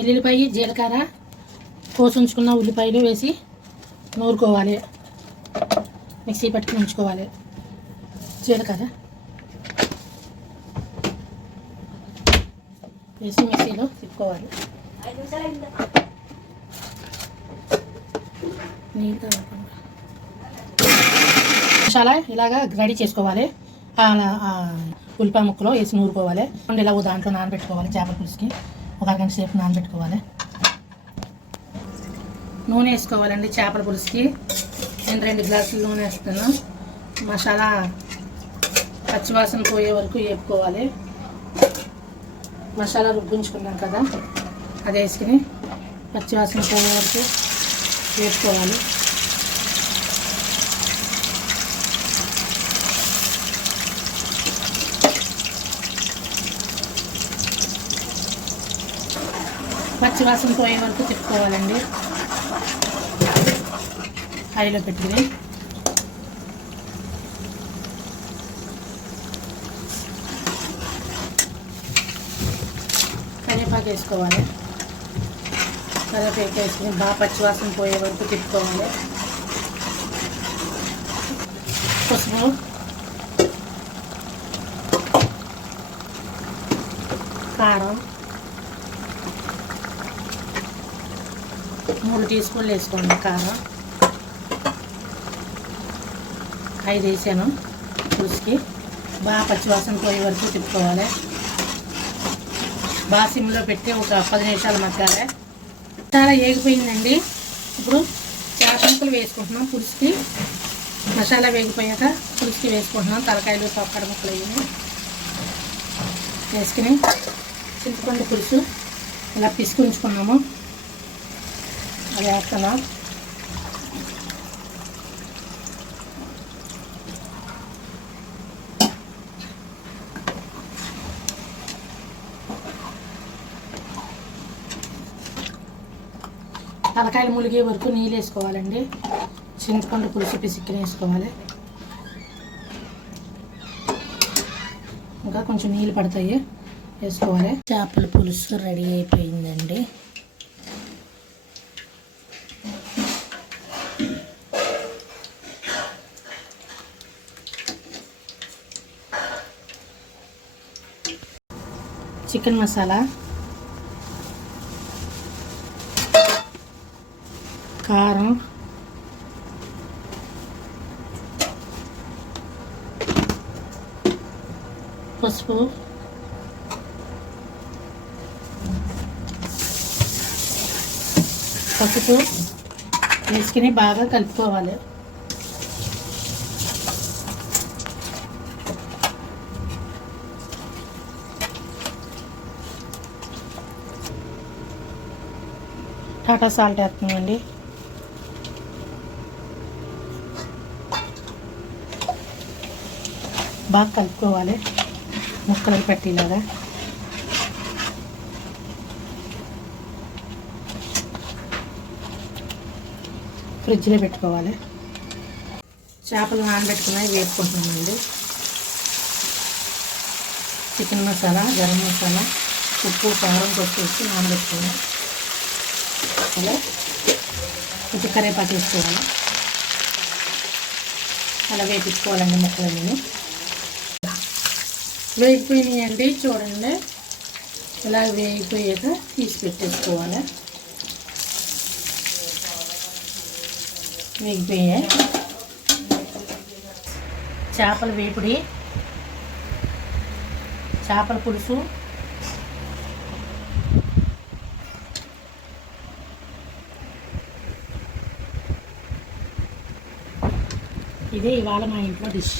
ఎల్లుల్లిపాయ జీలకర్ర కోసి ఉంచుకున్న ఉల్లిపాయలు వేసి నూరుకోవాలి, మిక్సీ పట్టుకుని ఉంచుకోవాలి. జీలకర్ర వేసి మిక్సీలో తిప్పుకోవాలి. మసాలా ఇలాగా రెడీ చేసుకోవాలి. ఉల్లిపాయ ముక్కలో వేసి నూరుకోవాలి. ఇలా దాంట్లో నానబెట్టుకోవాలి. చేపల పులుసుకి ఒక గంట సేపు నానబెట్టుకోవాలి. నూనె వేసుకోవాలండి. చేపల పులుసుకి నేను 2 గ్లాసులు నూనె వేస్తాను. మసాలా పచ్చివాసన పోయే వరకు వేపుకోవాలి. మసాలా రుబ్బుంచుకున్నాం కదా, అది వేసుకుని పచ్చివాసన పోయే వరకు వేపుకోవాలి. పచ్చివాసన పోయే వరకు తిప్పుకోవాలండి. హైలో పెట్టుకుని కరివేపాకు వేసుకోవాలి. కరివేపాకు వేసుకుని బాగా పచ్చివాసన పోయే వరకు తిప్పుకోవాలి. పసుపు, కారం 3 టీ స్పూన్లు వేసుకోండి. కారం 5 వేసాను. పులుసుకి బాగా పచ్చివాసన పోయే వరకు తిప్పుకోవాలి. బాగా సిమ్లో పెట్టి ఒక 10 నిమిషాలు మగ్గాలి. చాలా వేగిపోయిందండి. ఇప్పుడు చేప ముక్కలు వేసుకుంటున్నాం. పులుసుకి మసాలా వేగిపోయాక పులుసుకి వేసుకుంటున్నాం. తలకాయలు తొక్కడ ముక్కలు అయ్యి వేసుకుని చింతపండు పులుసు ఇలా పిసికి ఉంచుకున్నాము, అది వేస్తున్నాం. తలకాయలు ములిగే వరకు నీళ్ళు వేసుకోవాలండి. చింతపండు పులుసు పిసిక్కిని వేసుకోవాలి. ఇంకా కొంచెం నీళ్ళు పడతాయి, వేసుకోవాలి. చేపల పులుసు రెడీ అయిపోయిందండి. చికెన్ మసాలా, కారం, పసుపు, వేసుకుని బాగా కలుపుకోవాలి. టాటా సాల్ట్ వేస్తున్నామండి. బాగా కలుపుకోవాలి ముక్కలు పట్టేలాగా. ఫ్రిడ్జ్లో పెట్టుకోవాలి. చేపలు నానబెట్టుకున్నాయి వేసుకుంటున్నామండి. చికెన్ మసాలా, గరం మసాలా, ఉప్పు, కారం కొట్టేసి నానబెట్టుకోవాలి. అలా కొంచెం కరివేపాకు వేసుకోవాలి. అలా వేపించుకోవాలండి ముక్కలన్నీ. వేగిపోయినాయండి, చూడండి. ఇలా వేగిపోయాక తీసి పెట్టేసుకోవాలి. వేగిపోయాయి చేపల వేపుడి, చేపల పులుసు. ఇదే ఇవాళ మా ఇంట్లో డిష్.